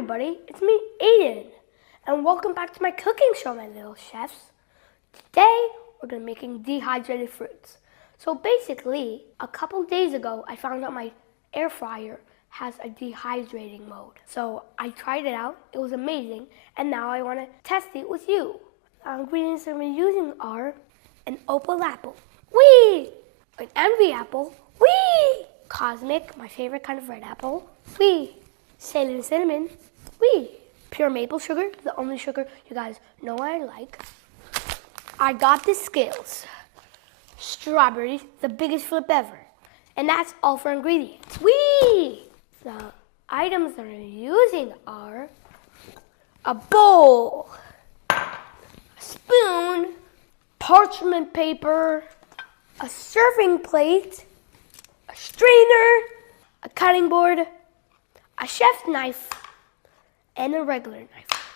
everybody, it's me, Aidan, and welcome back to my cooking show, my little chefs. Today, we're going to be making dehydrated fruits. So basically, a couple days ago, I found out my air fryer has a dehydrating mode. So I tried it out, it was amazing, and now I want to test it with you. The ingredients I'm using are an opal apple, whee! An envy apple, whee! Cosmic, my favorite kind of red apple, whee! Salem cinnamon, whee! Pure maple sugar, the only sugar you guys know I like. I got the scales. Strawberries, the biggest flip ever. And that's all for ingredients. Whee! The items that I'm using are a bowl, a spoon, parchment paper, a serving plate, a strainer, a cutting board, a chef's knife, and a regular knife.